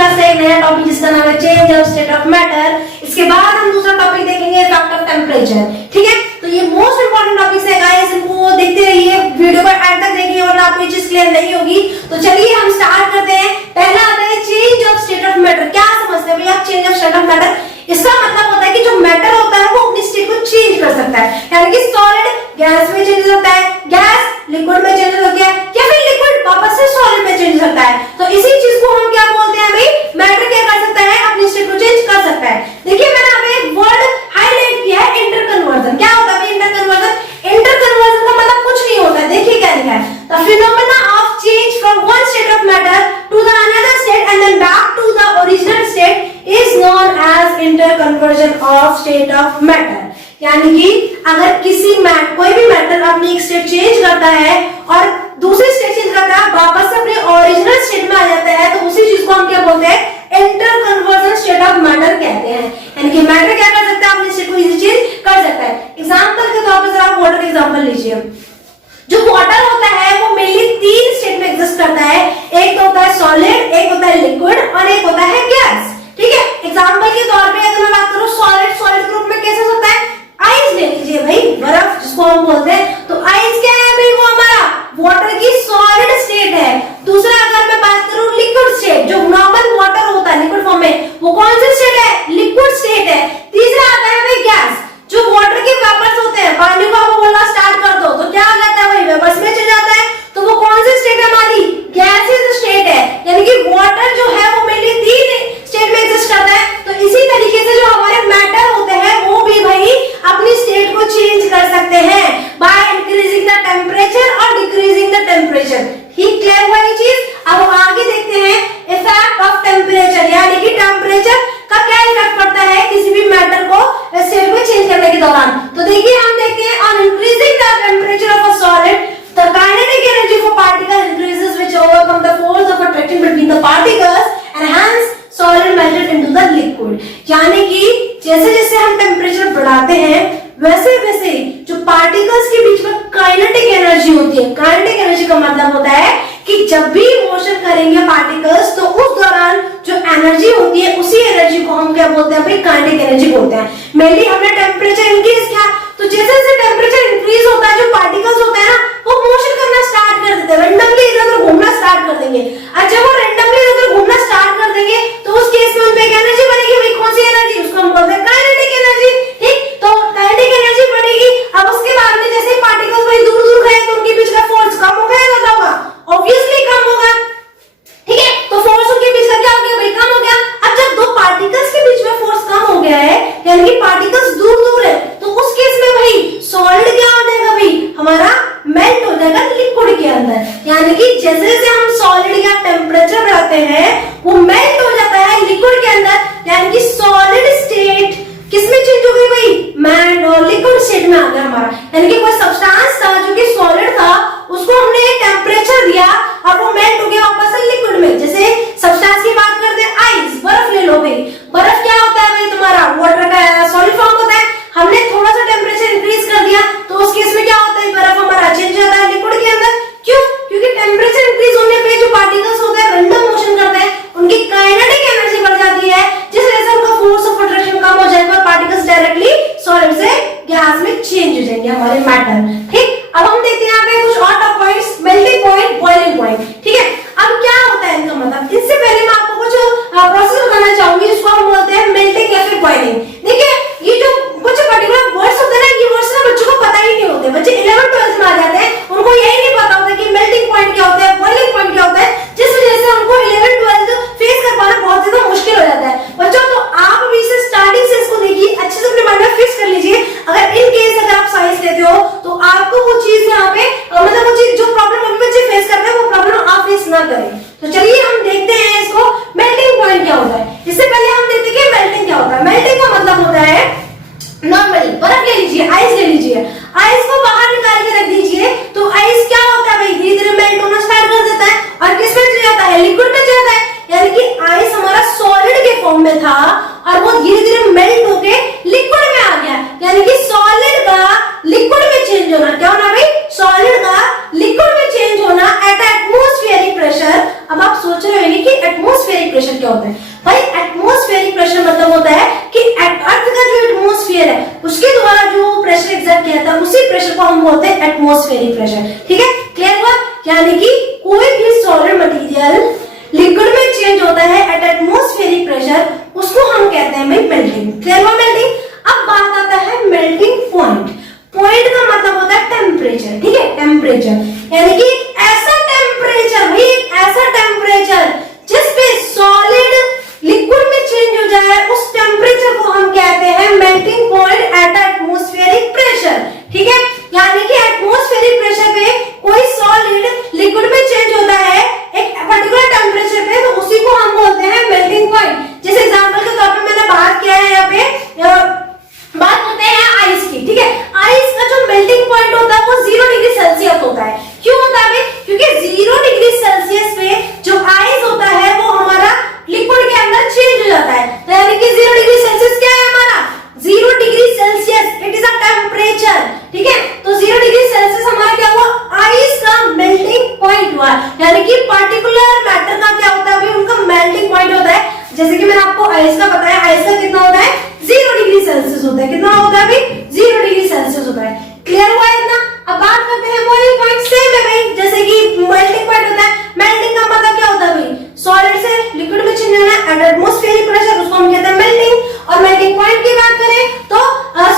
Class का एक नया टॉपिक जिसका नाम है change of state of matter. इसके बाद हम दूसरा टॉपिक देखेंगे इफेक्ट ऑफ टेम्परेचर। ठीक है, तो ये मोस्ट इंपोर्टेंट टॉपिक्स है गाइस, इनको देखते रहिए, वीडियो को एंड तक देखिए वरना आपको ये चीज क्लियर नहीं होगी। तो चलिए हम स्टार्ट करते हैं। पहला आता है change of state of matter. क्या समझते हैं भैया आप change of state of matter? इसका मतलब होता है कि जो मैटर होता है वो अपनी स्टेट को चेंज कर सकता है, यानी कि सॉलिड गैस में चेंज होता है, गैस लिक्विड में चेंज हो गया, या फिर लिक्विड वापस से सॉलिड में चेंज होता है। तो इसी चीज को हम क्या बोलते हैं भाई? मैटर क्या कर सकता है? अपनी स्टेट को चेंज कर सकता है। देखिए मैंने यहाँ पे एक वर्ड हाईलाइट किया है, इंटरकन्वर्जन। क्या होता है इंटरकन्वर्जन? इंटरकन्वर्जन का मतलब कुछ नहीं होता है। देखिए क्या लिखा है, the phenomena of change from one state of matter to the another state and then back to the original state is known as interconversion of state of matter. यानी कि अगर कोई भी मैटर अपनी एक स्टेट चेंज करता है और दूसरी स्टेट चेंज करता है, वापस से अपने ओरिजिनल स्टेट में आ जाता है, तो उसी चीज को हम क्या बोलते हैं? इंटरकन्वर्जन स्टेट ऑफ मैटर कहते हैं। यानी कि मैटर क्या कर सकता है? अपनी स्टेट को इजी चेंज कर सकता है। एग्जांपल के तौर पर जरा वाटर का एग्जांपल लीजिए। जो वाटर होता है वो मेनली तीन स्टेट में एग्जिस्ट करता है। एक तो होता है सॉलिड, एक होता है लिक्विड और एक होता है गैस। ठीक है, एग्जांपल के तौर पे अगर मैं बात करूं सॉलिड ग्रुप में कैसे होता है? आइस ले लीजिए भाई, बर्फ जिसको हम बोलते हैं। तो आइस क्या है भाई? वो हमारा वाटर की सॉलिड स्टेट है। दूसरा अगर मैं बात करूं लिक्विड स्टेट, जो नॉर्मल वाटर होता है लिक्विड फॉर्म में, वो कौन सी स्टेट है? लिक्विड स्टेट है। तीसरा आता है भाई गैस, जो वाटर के वेपर्स होते हैं। पानी को आप बोलना स्टार्ट कर दो तो क्या हो जाता है भाई? वेपर्स में चल जाता है। तो वो कौन सी स्टेट है हमारी? गैसियस स्टेट है। यानी कि वाटर जो है वो मेनली तीन स्टेट में एग्जिस्ट करता है। तो इसी तरीके से जो हमारे मैटर होते हैं वो भी भाई अपनी स्टेट को चेंज कर सकते हैं बाय इंक्रीजिंग द टेम्परेचर और डिक्रीजिंग द टेम्परेचर। ठीक, क्लियर हुआ ये चीज? अब आगे देखते हैं इफेक्ट ऑफ टेम्परेचर, यानी कि टेम्परेचर का क्या इफेक्ट पड़ता है किसी भी मैटर को स्टेट में चेंज करने के दौरान। तो देखिए हम देखते हैं on increasing the temperature of a solid the kinetic energy for particle increases which overcome the force of attraction between the particles and hence solid melted into the liquid. यानी कि जैसे जैसे हम टेम्परेचर बढ़ाते हैं वैसे वैसे जो पार्टिकल्स के बीच में काइनेटिक एनर्जी होती है। काइनेटिक एनर्जी का मतलब होता है कि जब भी मोशन करेंगे पार्टिकल्स तो उस दौरान जो एनर्जी होती है उसी एनर्जी को हम क्या बोलते हैं भाई? काइनेटिक एनर्जी बोलते हैं। मेनली हमने टेम्परेचर इंक्रीज किया तो जैसे जैसे टेम्परेचर इंक्रीज होता है जो पार्टिकल्स होते हैं ना वो मोशन करना स्टार्ट कर देते हैं, रैंडमली इधर-उधर घूमना स्टार्ट कर देंगे। और जब वो रैंडमली इधर घूमना स्टार्ट कर देंगे तो उस केस में उनपे एक एनर्जी बनेगी भाई। कौन सी एनर्जी? उसको हम बोलते हैं काइनेटिक एनर्जी। ठीक, तो काइनेटिक एनर्जी बढ़ेगी। अब उसके बाद में जैसे पार्टिकल्स भाई दूर दूर गए तो उनके बीच का फोर्स कम हो गया, ज्यादा होगा? ऑब्वियसली कम होगा। ठीक है, तो फोर्स उनके बीच का क्या हो गया भाई? कम हो गया। अब जब दो पार्टिकल्स के बीच में फोर्स कम हो गया है, यानी कि पार्टिकल्स दूर दूर है, तो उस केस में भाई सॉलिड क्या हो जाएगा भाई? हमारा मेल्ट हो जाएगा लिक्विड के अंदर। यानी कि जैसे जैसे हम सॉलिड या टेम्परेचर बढ़ाते हैं वो मेल्ट हो जाता है लिक्विड के अंदर। यानी कि सॉलिड स्टेट किसमें चेंज हो गई भाई? मेल्ट और लिक्विड स्टेट में आ गया हमारा। यानी कि कोई सब्सटेंस था जो कि सॉलिड था उसको हमने टेम्परेचर दिया और वो मेल्ट हो गया वापस से लिक्विड में। जैसे सब्सटेंस की बात करते हैं, आइस, बर्फ ले लो भाई। बर्फ क्या होता है भाई? तुम्हारा वाटर का सॉलिड फॉर्म होता है। हमने थोड़ा सा टेम्परेचर इंक्रीज कर दिया तो उस केस में क्या होता है? बर्फ हमारा चेंज हो जाता है लिक्विड के अंदर। क्यों? क्योंकि टेम्परेचर इंक्रीज होने पे जो पार्टिकल्स होते हैं रैंडम मोशन करते हैं, उनकी काइनेटिक एनर्जी बढ़ जाती है, जिस वजह से उनका फोर्स ऑफ अट्रैक्शन कम हो जाएगा और पार्टिकल्स डायरेक्टली सॉलिड से गैस में चेंज हो जाएंगे हमारे मैटर। ठीक, अब हम देखते हैं यहाँ पे कुछ ठीक है, क्लियर हुआ? यानी कि कोई भी सॉलिड मटेरियल लिक्विड में चेंज होता है एट एटमॉस्फेरिक प्रेशर, उसको हम कहते हैं भाई मेल्टिंग। क्लियर हुआ मेल्टिंग? अब बात आता है मेल्टिंग पॉइंट। पॉइंट का मतलब होता है टेम्परेचर, ठीक है, टेम्परेचर यानी कि ऐसा टेम्परेचर, भाई ऐसा टेम्परेचर जिस पे सॉलिड लिक्विड में चेंज हो जाए, उस टेम्परेचर को हम कहते हैं melting point eight atmospheric pressure. ठीक है, यानी कि एटमॉस्फेरिक प्रेशर पे कोई सॉलिड लिक्विड में चेंज होता है एक पर्टिकुलर टेम्परेचर पे, तो उसी को हम बोलते हैं मेल्टिंग पॉइंट। जैसे एग्जांपल के तौर पे मैंने बात किया है, यहाँ पे बात करते हैं आइस की। ठीक है, आइस का जो मेल्टिंग पॉइंट होता है वो 0 डिग्री सेल्सियस होता है। क्यों होता है? क्योंकि 0 डिग्री सेल्सियस पे जो आइस होता है वो हमारा लिक्विड के अंदर चेंज हो जाता है। तो यानी कि 0 डिग्री सेल्सियस क्या है हमारा? 0 degree Celsius it is a temperature. ठीक है, तो 0 डिग्री सेल्सियस हमारा क्या हुआ? आइस का मेल्टिंग पॉइंट हुआ। यानी कि पर्टिकुलर मैटर का क्या होता है भाई? उनका मेल्टिंग पॉइंट होता है। जैसे कि मैंने आपको आइस का बताया, आइस का कितना होता है? 0 डिग्री सेल्सियस होता है। कितना होता है भाई? 0 डिग्री सेल्सियस होता है। क्लियर हुआ इतना? अब बात करते हैं बॉइलिंग पॉइंट। सेम है भाई, जैसे कि मेल्टिंग पॉइंट होता है। मेल्टिंग का मतलब क्या होता है भाई? सॉलिड से लिक्विड में चेंज होना एट एटमॉस्फेरिक प्रेशर, उसको हम कहते हैं मेल्टिंग। और मेल्टिंग पॉइंट की बात करें तो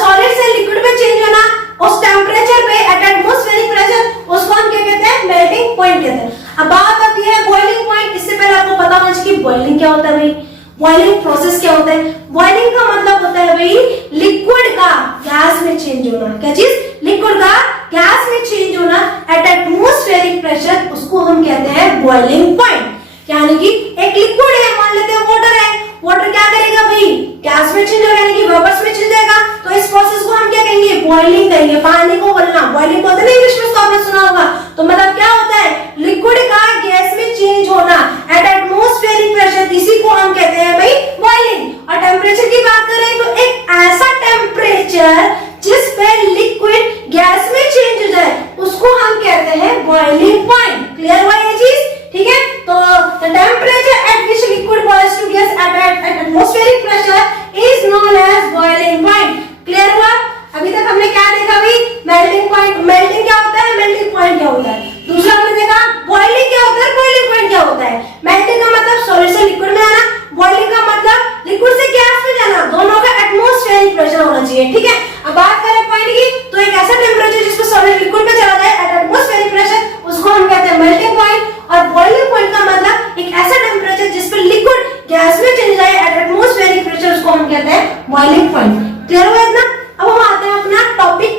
सॉलिड से लिक्विड में चेंज होना उस टेम्परेचर पे एट एटमॉस्फेरिक प्रेशर, उसको हम क्या कहते हैं? मेल्टिंग पॉइंट कहते हैं। अब बात आती है बॉइलिंग पॉइंट। इससे पहले आपको पता होना चाहिए कि बॉइलिंग क्या होता है भाई? बॉइलिंग प्रोसेस क्या होता है? बॉइलिंग का मतलब होता है भाई लिक्विड का गैस में चेंज होना। क्या चीज? लिक्विड का गैस में चेंज होना एट एटमॉस्फेरिक प्रेशर, उसको हम कहते हैं बॉइलिंग पॉइंट। यानी कि एक लिक्विड है, मान लेते हैं वाटर है, वाटर क्या करेगा भाई? गैस में चेंज होगा, यानी कि वेपर्स में चेंज होगा। तो इस प्रोसेस को हम क्या कहेंगे? बॉइलिंग कहेंगे। पानी को उबलना बॉइलिंग बोलते हैं, इंग्लिश में इसको आपने सुना होगा। तो मतलब क्या होता है? लिक्विड का गैस में चेंज होना एट एटमॉस्फेरिक प्रेशर, इसी को हम कहते हैं भाई बॉइलिंग। और टेम्परेचर की बात करें तो एक ऐसा टेम्परेचर जिस पे लिक्विड गैस में चेंज हो जाए, उसको हम कहते हैं बॉइलिंग पॉइंट। क्लियर हुआ ये चीज? ठीक है, तो the temperature at which liquid boils to gas at atmospheric pressure is known as boiling point. Clear हुआ? अभी तक हमने क्या देखा भाई? Melting point. मेल्टिंग क्या होता है? मेल्टिंग पॉइंट क्या होता है? दूसरा हमने देखा बॉइलिंग क्या होता है, बॉइलिंग पॉइंट क्या होता है। मेल्टिंग का मतलब सॉलिड से लिक्विड में आना, बॉइलिंग का मतलब लिक्विड से गैस में जाना। दोनों का एटमॉस्फेरिक प्रेशर होना चाहिए। ठीक है, अब बात करें पॉइंट की, तो एक ऐसा टेम्परेचर जिसमें सॉलिड लिक्विड में चला जाए एट एटमॉस्फेरिक प्रेशर, उसको हम कहते हैं मेल्टिंग पॉइंट। और बॉइलिंग पॉइंट का मतलब एक ऐसा टेम्परेचर जिस पर लिक्विड गैस में चेंज जाए एट एटमॉस्फेरिक प्रेशर, उसको हम कहते हैं बॉइलिंग पॉइंट। क्लियर हुआ इतना? अब हम आते हैं अपना टॉपिक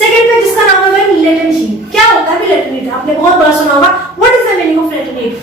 सेकंड पे, जिसका नाम है लेटेंट हीट। क्या होता है लेटेंट हीट? आपने बहुत बार सुना होगा। What is the meaning of latent heat?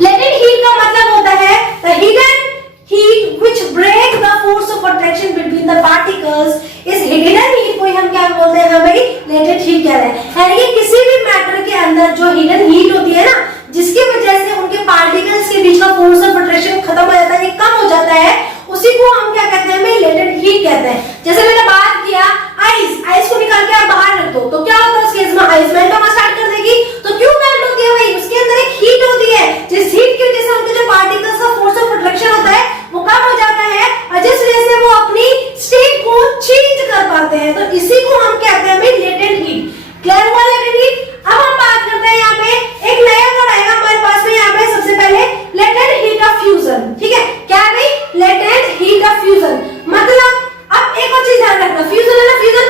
Latent heat का मतलब होता है the hidden heat which break the force of attraction between the particles is hidden heat को हम क्या बोलते हैं भाई? latent heat कह रहे हैं। यानी कि किसी भी मैटर के अंदर जो hidden heat होती है ना, जिसकी वजह से उनके पार्टिकल्स के बीच का फोर्स ऑफ अट्रैक्शन खत्म हो जाता है, ये कम हो जाता है, उसी को हम क्या कहते हैं भाई? लेटेंट हीट कहते हैं। जैसे मैंने बात किया आइस को निकाल के आप बाहर रख दो, तो क्या होता है उस केस में? आइस मेल्ट होना स्टार्ट कर देगी। तो क्यों मेल्ट होती है भाई? उसके अंदर एक हीट होती है, जिस हीट की वजह से उनके जो पार्टिकल्स का फोर्स ऑफ अट्रैक्शन होता है वो कम हो जाता है, और जिस वजह से वो अपनी स्टेट को चेंज कर पाते हैं। तो इसी को हम कहते हैं भाई लेटेंट हीट। क्लियर हुआ लेटेंट हीट? अब हम बात करते हैं यहाँ पे एक नया वर्ड आएगा हमारे पास में। यहाँ पे सबसे पहले लेटेंट हीट ऑफ फ्यूजन। ठीक है, क्या है भाई? Latent heat of fusion. मतलब अब एक और चीज ध्यान रखना, फ्यूजन है ना, फ्यूजन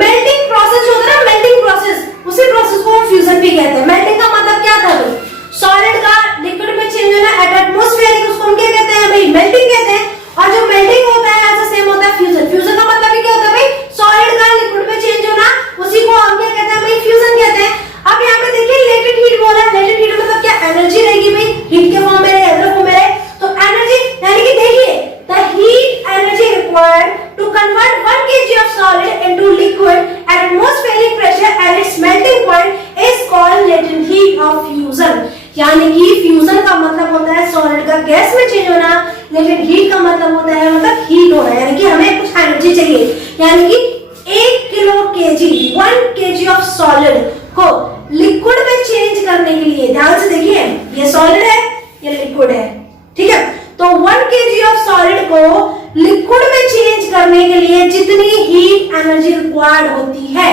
मेल्टिंग प्रोसेस जो होता है ना, मेल्टिंग प्रोसेस, उसी प्रोसेस को हम फ्यूजन भी कहते हैं। मेल्टिंग का मतलब क्या था भाई? सॉलिड का लिक्विड में चेंज होना एट एटमॉस्फेरिक, उसको हम क्या कहते हैं भाई? मेल्टिंग कहते हैं। और जो मेल्टिंग होता है ऐसा सेम होता है फ्यूजन। फ्यूजन का मतलब भी क्या होता है भाई? सॉलिड का लिक्विड में चेंज होना, उसी को हम क्या कहते हैं भाई? फ्यूजन कहते हैं। अब यहाँ पे देखिए लेटेंट हीट बोला है। लेटेंट हीट मतलब क्या? एनर्जी रहेगी भाई, हीट के फॉर्म में रहे, अदर फॉर्म में रहे। तो एनर्जी यानी कि देखिए the heat energy required to convert 1 kg of solid into liquid at atmospheric pressure at its melting point is called latent heat of fusion। यानी कि फ्यूजन का मतलब होता है सॉलिड का गैस में चेंज होना, लेकिन हीट का मतलब होता है मतलब हीट होना, यानी कि हमें कुछ एनर्जी चाहिए। यानी कि 1 kg ऑफ सॉलिड को लिक्विड में चेंज करने के लिए, ध्यान से देखिए ये सॉलिड है, ये लिक्विड है। ठीक है, तो 1 kg ऑफ सॉलिड को लिक्विड में चेंज करने के लिए जितनी हीट एनर्जी रिक्वायर्ड होती है,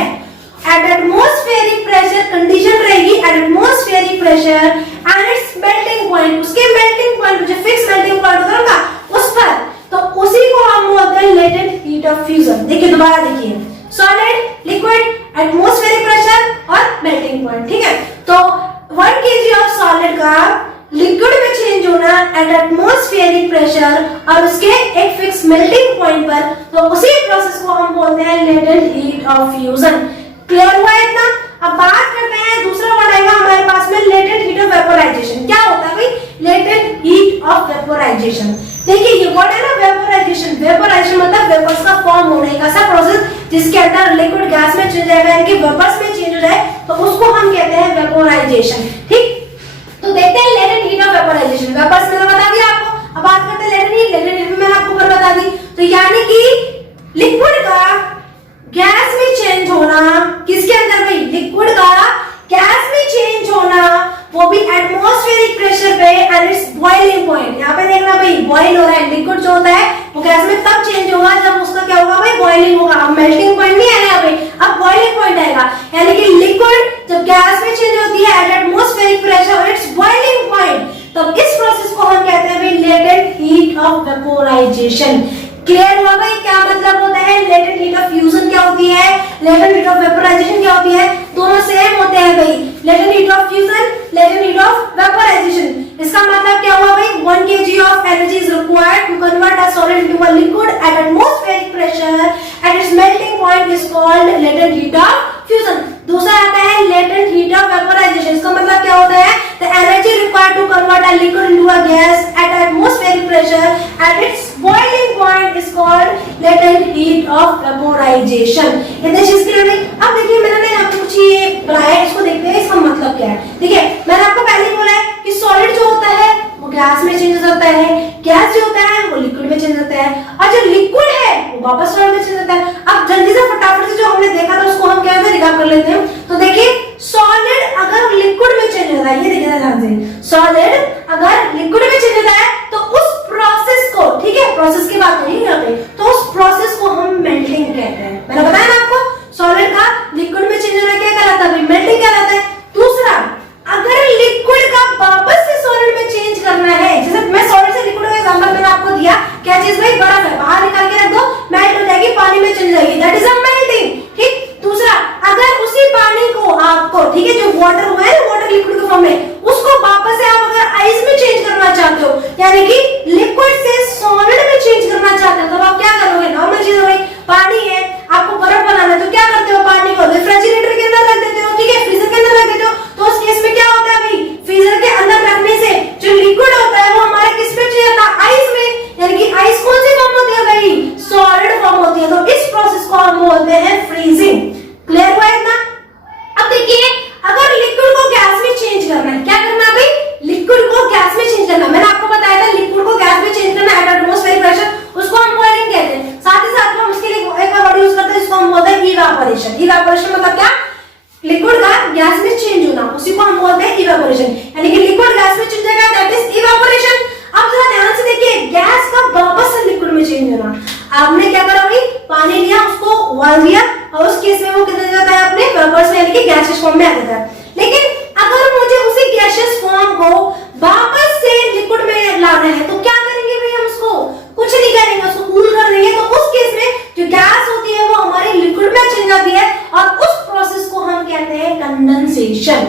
एट एटमॉस्फेरिक प्रेशर, कंडीशन रहेगी eight atmospheric pressure and its melting point, उसके मेल्टिंग पॉइंट जो फिक्स मेल्टिंग पॉइंट होगा ना उस पर, तो उसी को हम बोलते हैं लेटेंट हीट ऑफ फ्यूजन। देखिए दोबारा देखिए, सॉलिड, लिक्विड, एटमॉस्फेरिक प्रेशर और मेल्टिंग पॉइंट, ठीक है। तो 1 kg ऑफ सॉलिड का लिक्विड में चेंज होना एट एटमॉस्फेरिक प्रेशर और उसके एक फिक्स मेल्टिंग पॉइंट पर, तो उसी प्रोसेस को हम बोलते हैं latent heat of fusion. Clear हुआ इतना? अब बात करते हैं, दूसरा वर्ड आएगा हमारे पास में लेटेंट हीट ऑफ वेपोराइजेशन। क्या होता है भाई लेटेंट हीट ऑफ वेपोराइजेशन? देखिए ये वर्ड है ना वेपोराइजेशन, वेपोराइजेशन मतलब वेपर्स का फॉर्म होने का ऐसा प्रोसेस जिसके अंदर लिक्विड गैस में चेंज जाएगा, यानी कि वेपर्स में चेंज हो जाए, तो उसको हम कहते हैं वेपोराइजेशन। ठीक, तो देखते हैं latent heat of vaporisation. Vapours मैंने बता दिया आपको, अब बात करते हैं लेटेंट हीट। लेटेंट हीट मैंने आपको ऊपर बता दी, तो यानी कि लिक्विड का गैस में चेंज होना, किसके अंदर भाई लिक्विड का गैस में चेंज होना, वो भी एटमॉस्फेरिक प्रेशर पे एंड इट्स बॉइलिंग पॉइंट। यहाँ पे देखना भाई बॉइल हो रहा है, लिक्विड जो होता है वो गैस में तब चेंज होगा जब उसका क्या होगा भाई बॉइलिंग होगा। अब मेल्टिंग पॉइंट नहीं आएगा भाई, अब बॉइलिंग पॉइंट आएगा, यानी कि लिक्विड जब गैस में चेंज होती है eight atmospheric pressure it's boiling point, तब इस प्रोसेस को हम कहते हैं भाई latent heat of vaporisation. Clear हुआ भाई क्या मतलब होता है लेटेंट हीट ऑफ फ्यूजन क्या होती है, लेटेंट हीट ऑफ वेपोराइजेशन क्या होती है? दोनों सेम होते हैं भाई, latent heat of fusion, latent heat of vaporisation. इसका मतलब क्या हुआ भाई 1 kg of energy is required to convert a solid into a liquid at atmospheric pressure and its melting point is called latent heat of fusion. दूसरा आता है latent heat of vaporisation. इसका मतलब क्या होता है the energy required to convert a liquid into a gas at atmospheric pressure at its boiling point is called latent heat of vaporisation. इतनी चीज क्लियर है? अब देखिए मैंने आपको कुछ ये बनाया है, इसको देखते हैं इसका मतलब क्या है। देखिए मैंने आपको पहले ही बोला है कि सॉलिड जो होता है वो गैस में चेंज हो जाता है, गैस जो होता है वो लिक्विड में चेंज होता है, और जो लिक्विड है वो वापस सॉलिड में चेंज होता है। अब जल्दी से फटाफट से जो हमने देखा था उसको हम क्या रिकैप कर लेते हैं। तो देखिए सॉलिड अगर लिक्विड में चेंज होता है, ये देखिए ध्यान से, सॉलिड अगर लिक्विड में चेंज होता है तो उस प्रोसेस को, ठीक है प्रोसेस की बात नहीं यहाँ पे, तो उस प्रोसेस को हम मेल्टिंग कहते हैं। मैंने बताया ना आपको सॉलिड का लिक्विड में चेंज होना क्या कहलाता है, मेल्टिंग कहलाता है। दूसरा अगर लिक्विड का वापस से सॉलिड में चेंज करना है, जैसे मैं सॉलिड से लिक्विड का एग्जांपल मैंने आपको दिया, क्या चीज भाई बर्फ है, बाहर निकाल के रख दो मेल्ट हो जाएगी, पानी में चल जाएगी, दैट इज अ मेल्टिंग। ठीक, दूसरा अगर उसी पानी को आपको, ठीक है जो वाटर हुआ है वाटर लिक्विड के फॉर्म में, उसको वापस से आप अगर आइस में चेंज करना चाहते हो, यानी कि लिक्विड से सॉलिड में चेंज करना चाहते हो, तो आप क्या करोगे? नॉर्मल चीज है भाई, पानी है, आपको बर्फ बनाना है तो क्या करते हो? पानी को रेफ्रिजरेटर के अंदर रख देते हो, ठीक है फ्रीजर के अंदर रख देते हो। तो उस केस में क्या होता है भाई फ्रीजर के अंदर रखने से जो लिक्विड होता है वो हमारे किस में चेंज होता है? आइस में, यानी कि आइस कौन सी फॉर्म होती है भाई? सॉलिड फॉर्म होती है। तो इस प्रोसेस को हम बोलते हैं फ्रीजिंग। क्लियर हुआ इतना? अब देखिए अगर लिक्विड को गैस में चेंज करना है, क्या करना है भाई? लिक्विड को गैस में चेंज करना। मैंने आपको बताया था लिक्विड को गैस में चेंज करना एट एटमॉस्फेरिक प्रेशर, उसको हम बॉइलिंग कहते हैं। साथ ही साथ हम उसके लिए एक और वर्ड यूज करते हैं जिसको हम बोलते हैं इवेपोरेशन। इवेपोरेशन मतलब क्या? लिक्विड का गैस में चेंज होना, उसी को हम बोलते हैं इवेपोरेशन, यानी कि लिक्विड गैस में चेंज होगा, दैट इज इवेपोरेशन। अब जरा ध्यान से देखिए गैस का वापस से लिक्विड में चेंज होना, आपने क्या करा भाई पानी लिया उसको उबाल दिया और उस केस में वो कितना जाता है अपने वेपर्स में, यानी कि गैसियस फॉर्म में आ जाता है। लेकिन अगर मुझे उसी गैसियस फॉर्म को वापस से लिक्विड में लाना है तो क्या करेंगे भाई? हम उसको कुछ नहीं करेंगे, उसको कूल कर देंगे। तो उस केस में जो गैस होती है वो हमारी लिक्विड में चेंज आती है और उस प्रोसेस को हम कहते हैं कंडेंसेशन।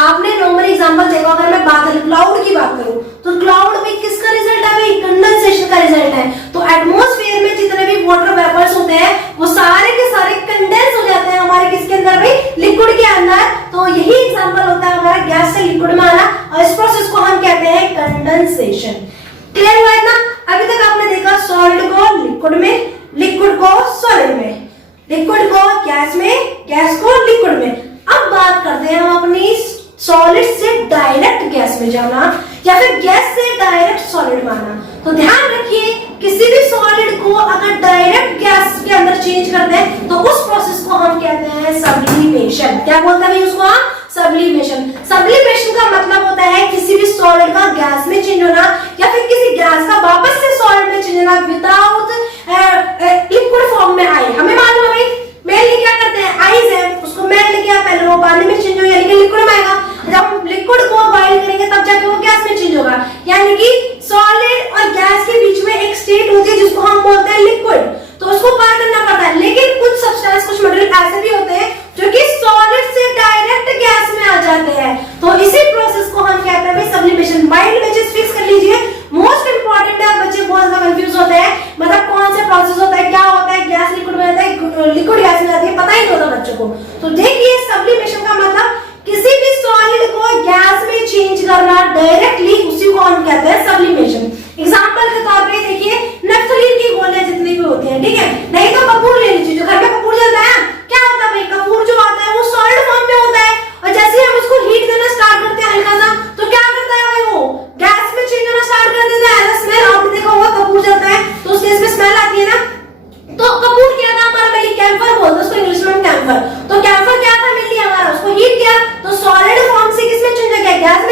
आपने नॉर्मल एग्जांपल देखा, अगर मैं बादल क्लाउड की बात करूं तो क्लाउड में किसका रिजल्ट है भाई? कंडेंसेशन का रिजल्ट है। तो एटमॉस्फेयर में जितने भी वाटर वेपर्स होते हैं वो सारे के सारे कंडेंस हो जाते हैं हमारे किसके अंदर भाई? लिक्विड के अंदर। तो यही एग्जांपल होता है हमारा गैस से लिक्विड में आना, और इस प्रोसेस को हम कहते हैं कंडेंसेशन। क्लियर हुआ इतना? अभी तक आपने देखा सॉलिड को लिक्विड में, लिक्विड को सॉलिड में, लिक्विड को गैस में, गैस को लिक्विड में। अब बात करते हैं हम अपनी सॉलिड से डायरेक्ट गैस में जाना या फिर गैस से डायरेक्ट सॉलिड में आना। तो ध्यान रखिए किसी भी सॉलिड को अगर डायरेक्ट गैस के अंदर चेंज करते हैं तो उस प्रोसेस को हम कहते हैं सब्लिमेशन। क्या बोलते हैं भाई उसको हम? सब्लिमेशन। सब्लिमेशन का मतलब होता है किसी भी सॉलिड का गैस में चेंज होना या फिर किसी गैस का वापस से सॉलिड में चेंज होना विदाउट लिक्विड फॉर्म में आए। हमें मालूम है भाई मेनली क्या करते हैं, आइस है उसको मेल्ट पहले वो पानी में चेंज होगा यानी कि लिक्विड में आएगा। जब हम लिक्विड को बॉइल करेंगे तब जाके वो गैस में चेंज होगा, यानी कि सॉलिड और गैस के बीच में एक स्टेट होती है जिसको हम बोलते हैं लिक्विड, तो उसको पार करना पड़ता है। लेकिन कुछ सब्सटेंस, कुछ मटेरियल ऐसे भी होते हैं जो कि सॉलिड से डायरेक्ट गैस में आ जाते हैं, तो इसी प्रोसेस को हम कहते हैं भाई सब्लिमेशन। माइंड में चीज फिक्स कर लीजिए, मोस्ट इंपॉर्टेंट है। बच्चे बहुत ज्यादा कंफ्यूज होते हैं, मतलब कौन से प्रोसेस होता है, क्या होता है, गैस लिक्विड में जाता है, लिक्विड गैस में जाती है, पता ही नहीं होता बच्चों को। तो देखिए सब्लिमेशन का मतलब किसी भी सॉलिड को गैस में चेंज करना डायरेक्टली, उसी को हम कहते हैं सब्लिमेशन। एग्जांपल के तौर पे देखिए नफ्थलीन की गोलियां जितनी भी होती हैं, ठीक है, नहीं तो कपूर ले लीजिए, जो घर में कपूर जलता है, क्या होता है भाई, कपूर जो आता है वो सॉलिड फॉर्म में होता है, और जैसे ही हम उसको हीट देना स्टार्ट करते हैं हल्का सा, तो क्या करता है भाई, वो गैस में चेंज होना स्टार्ट कर देता है। स्मेल आपने देखा होगा, कपूर जलता है तो उसके इसमें स्मेल आती है ना, तो कपूर क्या था हमारा, पहले कैम्फर बोलते हैं उसको इंग्लिश में कैम्फर। तो कैम्फर क्या था, मिल लिया हमारा, उसको हीट किया तो सॉलिड फॉर्म से किसमें चेंज हो गया, गैस